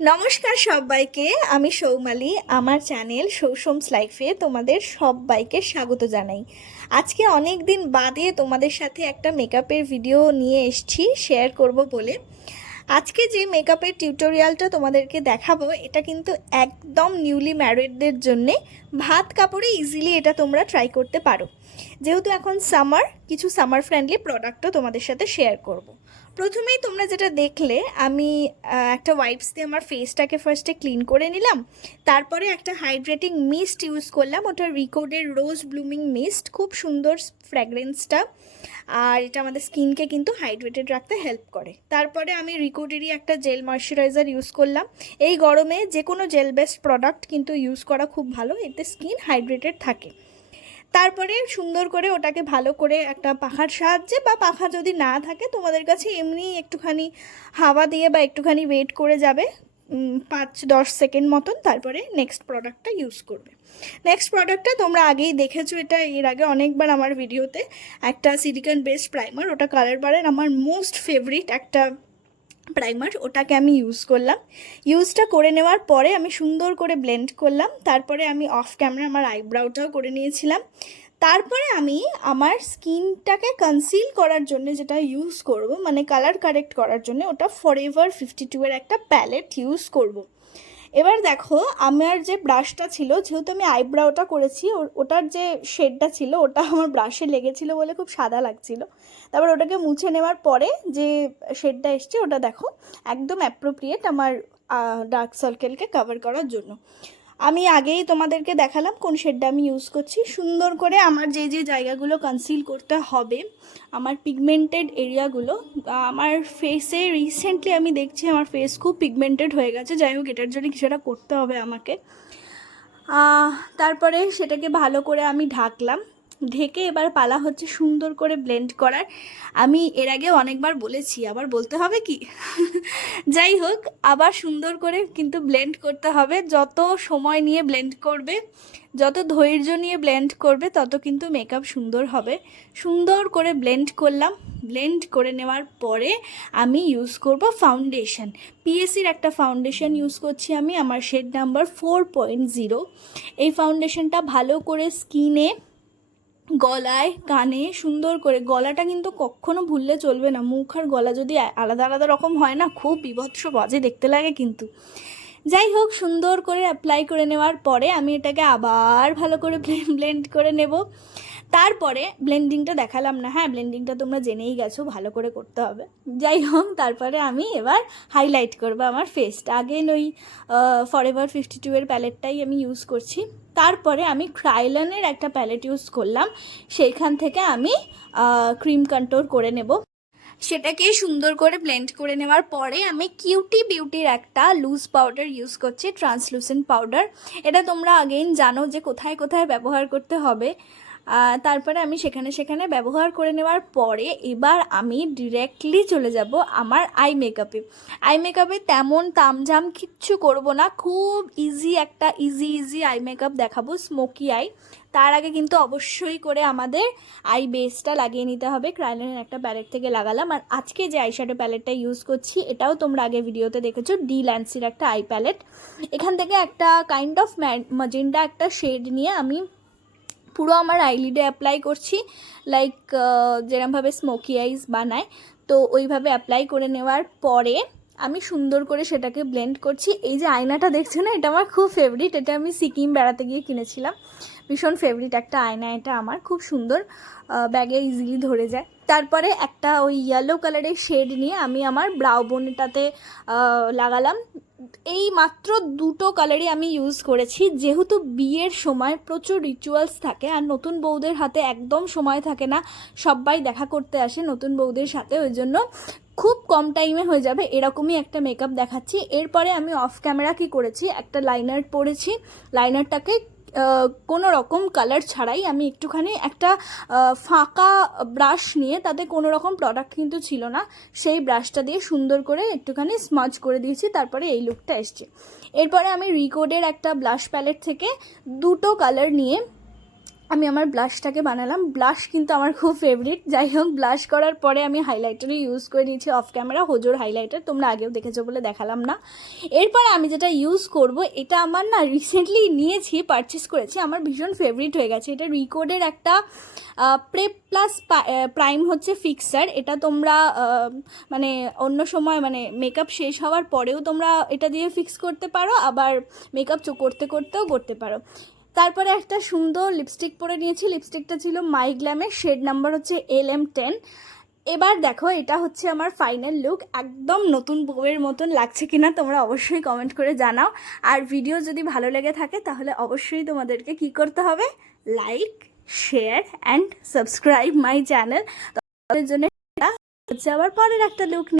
নমস্কার সবাইকে, আমি সৌমালি। আমার চ্যানেল সৌসোমস লাইফে তোমাদের সবাইকে স্বাগত জানাই। আজকে অনেক দিন বাদে তোমাদের সাথে একটা মেকআপের ভিডিও নিয়ে এসেছি শেয়ার করব বলে। আজকে যে মেকআপের টিউটোরিয়ালটা তোমাদেরকে দেখাবো এটা কিন্তু একদম নিউলি ম্যারিডদের জন্যে ভাত কাপড়ে ইজিলি এটা তোমরা ট্রাই করতে পারো। যেহেতু এখন সামার, কিছু সামার ফ্রেন্ডলি প্রোডাক্টও তোমাদের সাথে শেয়ার করব। প্রথমেই তোমরা যেটা দেখলে, আমি একটা ওয়াইপস দিয়ে আমার ফেসটাকে ফার্স্টে ক্লিন করে নিলাম। তারপরে একটা হাইড্রেটিং মিস্ট ইউজ করলাম, ওটা রিকোডের রোজ ব্লুমিং মিস্ট, খুব সুন্দর ফ্র্যাগ্রেন্সটা, আর এটা আমাদের স্কিনকে কিন্তু হাইড্রেটেড রাখতে হেল্প করে। তারপরে আমি রিকোডেরই একটা জেল ময়শ্চারাইজার ইউজ করলাম। এই গরমে যে কোনো জেল বেসড প্রোডাক্ট কিন্তু ইউজ করা খুব ভালো, এতে স্কিন হাইড্রেটেড থাকে। তারপরে সুন্দর করে ওটাকে ভালো করে একটা পাখার সাহায্যে, বা পাখা যদি না থাকে তোমাদের কাছে, এমনি একটুখানি হাওয়া দিয়ে বা একটুখানি ওয়েট করে যাবে 5-10 সেকেন্ড মতন, তারপরে নেক্সট প্রোডাক্টটা ইউজ করবে। নেক্সট প্রোডাক্টটা তোমরা আগেই দেখেছো, এটা এর আগে অনেকবার আমার ভিডিওতে, একটা সিলিকন বেসড প্রাইমার, ওটা কালার বারের আমার মোস্ট ফেভারিট একটা প্রাইমার, ওটাকে আমি ইউজ করলাম। ইউজটা করে নেওয়ার পরে আমি সুন্দর করে ব্লেন্ড করলাম। তারপরে আমি অফ ক্যামেরা আমার আইব্রাউটাও করে নিয়েছিলাম। তারপরে আমি আমার স্কিনটাকে কনসিল করার জন্য যেটা ইউজ করব, মানে কালার কারেক্ট করার জন্য, ওটা ফরএভার 52 এর একটা প্যালেট ইউজ করব। এবার দেখো, আমার যে ব্রাশটা ছিল, যেহেতু আমি আইব্রাউটা করেছি, ওটার যে শেডটা ছিল ওটা আমার ব্রাশে লেগেছিল বলে খুব সাদা লাগছিল। তারপর ওটাকে মুছে নেওয়ার পরে যে শেডটা এসছে, ওটা দেখো একদম অ্যাপ্রোপ্রিয়েট আমার ডার্ক সার্কেলকে কভার করার জন্য। আমি আগেই তোমাদেরকে দেখালাম কোন শেডটা আমি ইউজ করছি। সুন্দর করে আমার যে যে জায়গাগুলো কনসিল করতে হবে, আমার পিগমেন্টেড এরিয়াগুলো, আমার ফেসে রিসেন্টলি আমি দেখছি আমার ফেস খুব পিগমেন্টেড হয়ে গেছে। যাই হোক, এটার জন্য কিছুটা করতে হবে আমাকে। তারপরে সেটাকে ভালো করে আমি ঢাকলাম। ঢেকে এবার পালা হচ্ছে সুন্দর করে ব্লেন্ড করার। আমি এর আগে অনেকবার বলেছি, আবার বলতে হবে কি? যাই হোক, আবার সুন্দর করে কিন্তু ব্লেন্ড করতে হবে। যত সময় নিয়ে ব্লেন্ড করবে, যত ধৈর্য নিয়ে ব্লেন্ড করবে, তত কিন্তু মেকআপ সুন্দর হবে। সুন্দর করে ব্লেন্ড করলাম। ব্লেন্ড করে নেওয়ার পরে আমি ইউজ করব ফাউন্ডেশন। পিএসসির একটা ফাউন্ডেশন ইউজ করছি আমি, আমার শেড নাম্বার 4.0। এই ফাউন্ডেশনটা ভালো করে স্কিনে, গলায়, কানে সুন্দর করে, গলাটা কিন্তু কখনো ভুললে চলবে না। মুখ আর গলা যদি আলাদা আলাদা রকম হয় না, খুব বিভৎস বাজে দেখতে লাগে কিন্তু। যাই হোক, সুন্দর করে অ্যাপ্লাই করে নেওয়ার পরে আমি এটাকে আবার ভালো করে ব্লেন্ড করে নেব। তারপরে ব্লেন্ডিংটা দেখালাম না, হ্যাঁ ব্লেন্ডিংটা তোমরা জেনেই গেছো, ভালো করে করতে হবে। যাই হোক, তারপরে আমি এবার হাইলাইট করবো আমার ফেসটা। আগে ওই ফরএভার 52 এর প্যালেটটাই আমি ইউজ করছি। তারপরে আমি ক্রাইলনের একটা প্যালেট ইউজ করলাম, সেইখান থেকে আমি ক্রিম কন্ট্রোল করে নেব। সেটাকে সুন্দর করে ব্লেন্ড করে নেওয়ার পরে আমি কিউটি বিউটির একটা লুজ পাউডার ইউজ করছি, ট্রান্সলুসেন্ট পাউডার। এটা তোমরা আগেইন জানো যে কোথায় কোথায় ব্যবহার করতে হবে। তারপরে আমি সেখানে সেখানে ব্যবহার করে নেওয়ার পরে এবার আমি ডিরেক্টলি চলে যাব আমার আই মেকআপে। আই মেকআপে তেমন তামঝাম কিচ্ছু করব না, খুব ইজি একটা ইজি আই মেকআপ দেখাবো, স্মোকি আই। তার আগে কিন্তু অবশ্যই করে আমাদের আই বেসটা লাগিয়ে নিতে হবে। ক্রাইলনের একটা প্যালেট থেকে লাগালাম। আর আজকে যে আইশ্যাডো প্যালেটটা ইউজ করছি, এটাও তোমরা আগে ভিডিওতে দেখেছো, ডি ল্যান্সির একটা আই প্যালেট। এখান থেকে একটা কাইন্ড অফ ম্যাজেন্ডা একটা শেড নিয়ে আমি পুরো আমার আইলিডে অ্যাপ্লাই করছি, লাইক যেরকমভাবে স্মোকি আইস বানায়, তো ওইভাবে অ্যাপ্লাই করে নেওয়ার পরে আমি সুন্দর করে সেটাকে ব্লেন্ড করছি। এই যে আয়নাটা দেখছো না, এটা আমার খুব ফেভারিট। এটা আমি সিকিম বেড়াতে গিয়ে কিনেছিলাম, ভীষণ ফেভারিট একটা আয়না এটা আমার, খুব সুন্দর, ব্যাগে ইজিলি ধরে যায়। তারপরে একটা ওই ইয়েলো কালারের শেড নিয়ে আমি আমার ব্রাউ বোনটাতে লাগালাম। এই মাত্র দুটো কালারই আমি ইউজ করেছি, যেহেতু বিয়ের সময় প্রচুর রিচুয়ালস থাকে আর নতুন বউদের হাতে একদম সময় থাকে না, সবাই দেখা করতে আসে নতুন বউদের সাথে, ওই জন্য খুব কম টাইমে হয়ে যাবে এরকমই একটা মেকআপ দেখাচ্ছি। এরপরে আমি অফ ক্যামেরা কী করেছি, একটা লাইনার পরেছি। লাইনারটাকে কোনো রকম কালার ছাড়াই আমি একটুখানি একটা ফাঁকা ব্রাশ নিয়ে, তাতে কোনো রকম প্রোডাক্ট কিন্তু ছিল না, সেই ব্রাশটা দিয়ে সুন্দর করে একটুখানি স্মাজ করে দিয়েছি। তারপরে এই লুকটা এসছে। এরপরে আমি রিকোডের একটা ব্লাশ প্যালেট থেকে দুটো কালার নিয়ে আমি আমার ব্লাশটাকে বানালাম। ব্লাশ কিন্তু আমার খুব ফেভারিট। যাই হোক, ব্লাশ করার পরে আমি হাইলাইটারও ইউজ করে নিয়েছি অফ ক্যামেরা, হোজোর হাইলাইটার, তোমরা আগেও দেখেছো বলে দেখালাম না। এরপরে আমি যেটা ইউজ করব, এটা আমার না রিসেন্টলি নিয়েছি, পারচেস করেছি, আমার ভীষণ ফেভারিট হয়ে গেছে। এটা রিকোডের একটা প্রেপ প্লাস প্রাইম হচ্ছে ফিক্সার। এটা তোমরা মানে অন্য সময় মানে মেকআপ শেষ হওয়ার পরেও তোমরা এটা দিয়ে ফিক্স করতে পারো, আবার মেকআপ করতে করতেও করতে পারো। তারপরে একটা সুন্দর লিপস্টিক পরে নিয়েছি। লিপস্টিকটা ছিল মাই গ্ল্যামের, শেড নাম্বার হচ্ছে LM10। এবার দেখো, এটা হচ্ছে আমার ফাইনাল লুক। একদম নতুন বউয়ের মতন লাগছে কিনা তোমরা অবশ্যই কমেন্ট করে জানাও। আর ভিডিও যদি ভালো লেগে থাকে তাহলে অবশ্যই তোমাদেরকে কি করতে হবে, like, share and subscribe my channel. তাদের জন্য হচ্ছে আবার পরের একটা লুক।